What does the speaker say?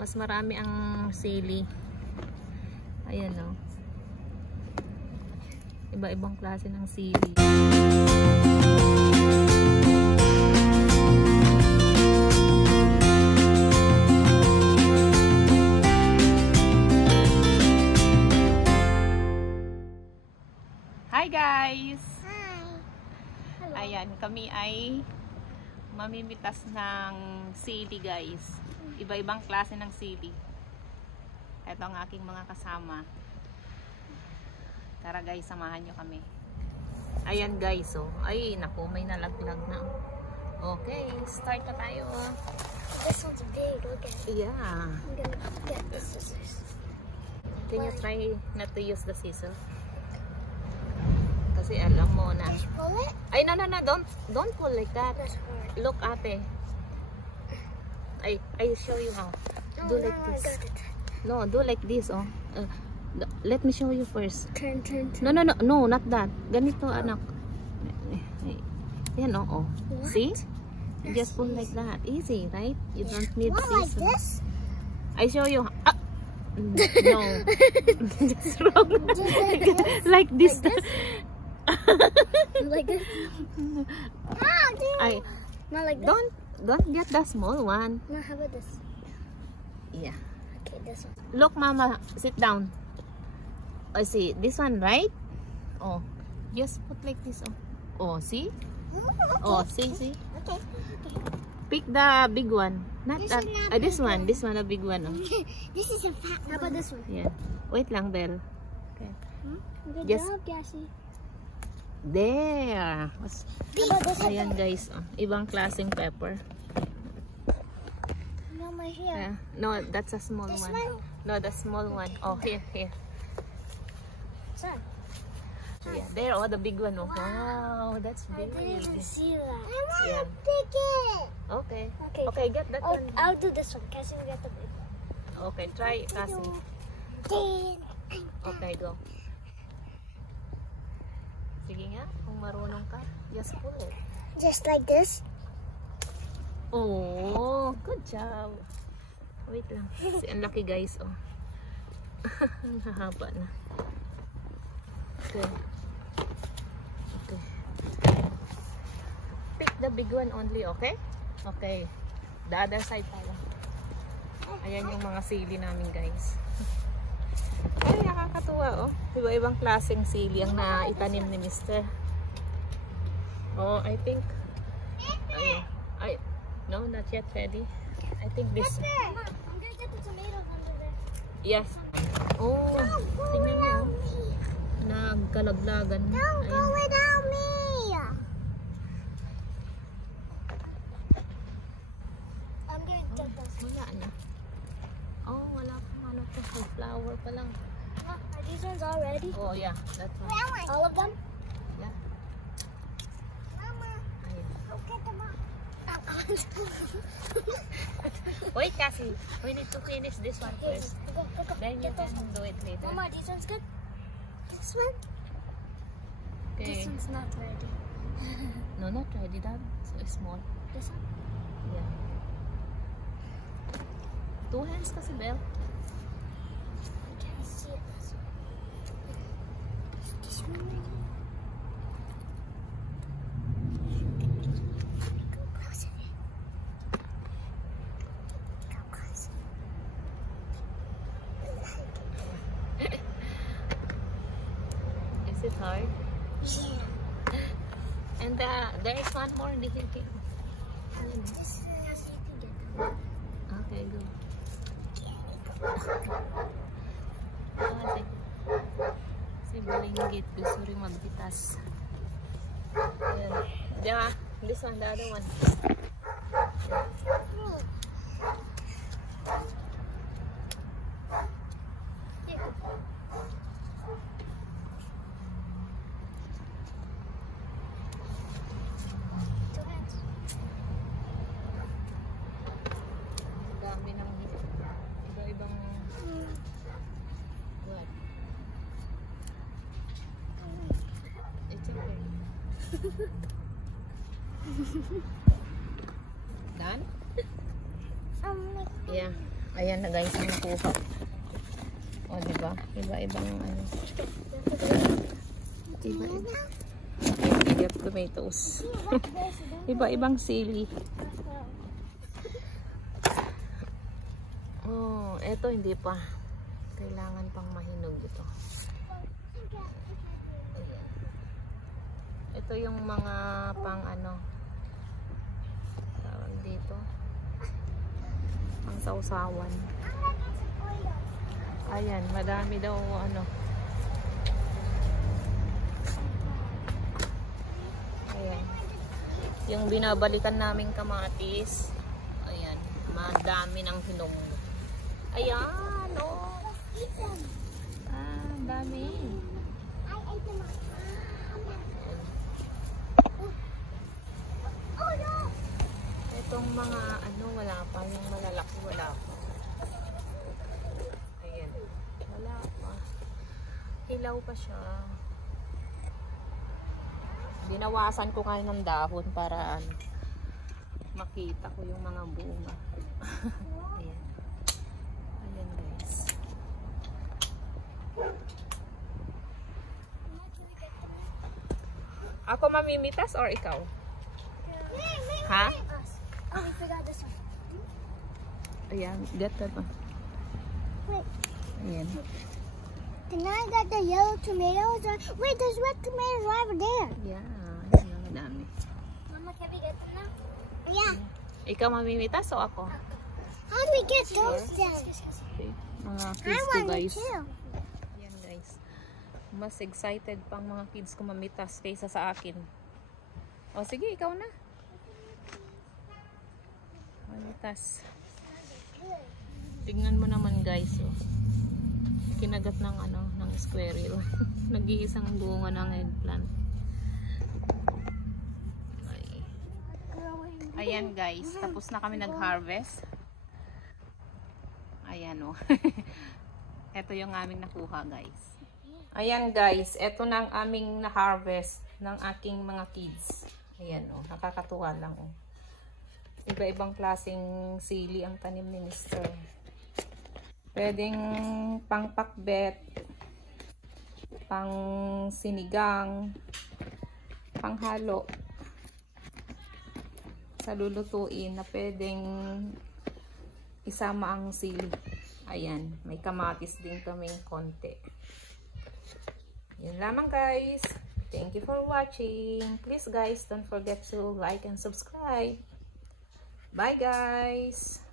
Mas marami ang sili. Ayan o. Iba-ibang klase ng sili. Hi guys! Hi! Hello. Ayan, kami ay mamimitas ng sili guys. Iba-ibang klase ng sili. Ito ang aking mga kasama. Tara guys, samahan nyo kami. Ayan guys, oh. Ay, naku, may nalaglag na. Okay, start na tayo. This one's big, look at it. Yeah. I'm gonna get the scissors. Can you try not to use the scissors? Kasi alam mo na. Just pull it? Ay, no, don't pull like that. That's hard. Look, ate. I show you how. Do like this. I got it. No, do like this, oh. Let me show you first. Turn. No, not that. Ganito, anak. Yan, oh. What? See? You That's just pull like easy. that. Easy, right? You don't need What, like scissors. this? I show you. No. That's wrong. Like this. Like this? Ah, I not like this. don't get the small one. No, how about this? Yeah. Okay, this one. Look, Mama, sit down. I see this one, right? Oh, just put like this. Oh, see? Oh, see. Okay. Pick the big one, not This that. one not This big one. This one a big one. Oh. This is a fat one. How about this one? Yeah. Wait lang, Belle. Okay. Good Yes. job, Gashi. There. How about this one? Ayan guys, oh. Ibang klaseng pepper. No, my here. No, that's a small This one. one? No, the small one. Oh, here. Son. Yeah, there. Oh, the big one. Oh, wow, that's I big. didn't even see that. I want Yeah. to pick it. Okay. Okay. Okay, get that Oh, one. I'll do this one. Cassie will get the big one. Okay, try Cassie. Okay, go. Sige nga, kung marunong ka, just pull it. Just like this. Oh, good job. Wait lang. Kasi ang laki guys, oh. Ang hahaba na. Okay. Pick the big one only, okay? Okay. The other side pala. Ayan yung mga sili namin guys. Ay, nakakatuwa, oh. Iba-ibang klaseng sili ang naitanim ni Mr. Oh, I think no, not yet ready. I think this. I'm gonna get the tomatoes under there. Yes. Oh, tingnan mo. Nagkalaglagan. Don't go without me. I'm gonna get those. Wala na. Oh, wala pang ano to. Flower pa lang. Are these ones all ready? Oh, yeah. That's one. All of them? Yeah. Mama, Ayan. look at them all. Wait, Cassie. We need to finish this one first. Then you can do it later. Mama, this one's good? This one? Okay. This one's not ready. No, not ready. That's small. This one? Yeah. 2 hands kasi, Belle. I can't see it. This one. Is this one ready? Go closer. Go closer. Is it hard? Yeah. And there is one more in the here. This is how you can get them. Okay, go. Si Balinggit gusto rin magbitas. Ayan. Yeah, this one, the other one. Dami ng iba-ibang what? It's okay. Done? Yeah. Ayan na guys, ang nakuha. O, diba? Iba-ibang ano. Iba-iba. Hindi of tomatoes. Iba-ibang sili. Oh, eto hindi pa. Kailangan pang mahinog ito. Ayan. Ito yung mga pang ano. Tawag dito. Pang sausawan. Ayan, madami daw ano. Ayan. Yung binabalikan naming kamatis. Ayan, madami ng hinog. Ayan, oh. Ah, dami. Itong mga ano, wala pa. Yung malalaki, wala pa. Ayan. Wala pa. Hilaw pa siya. Binawasan ko kayo ng dahon para ano, makita ko yung mga bunga. Ayan. Ayan guys. Ako mamimitas or ikaw? Ha? Oh, we forgot this one. Ayan, get that one. Wait, Ayan. then I got the yellow tomatoes. Wait, there's red tomatoes right over there. Yeah, ayan, madami. Mama, can we get them now? Yeah. Ikaw mamimitas o ako? How do we get those then? Okay. Mga I kids ko want to guys. too. Ayan guys. Mas excited pang mga kids ko mamitas kaysa sa akin. O sige, ikaw na. Mamitas. Tignan mo naman guys. Oh. Kinagat ng ano, ng squirrel. Nag-iisang bunga ng eggplant. Ay. Ayan guys, tapos na kami nag-harvest. Ayan oh. Ito yung aming nakuha guys. Ayan guys, ito na ang aming na-harvest ng aking mga kids. Ayan oh, nakakatuwa lang oh. Iba-ibang klaseng sili ang tanim ni Mr. Pwedeng pang pakbet, pang sinigang, pang halo, sa lulutuin na pwedeng isama ang sili. Ayan, may kamatis din kaming konti. Yun lamang guys. Thank you for watching. Please guys, don't forget to like and subscribe. Bye guys!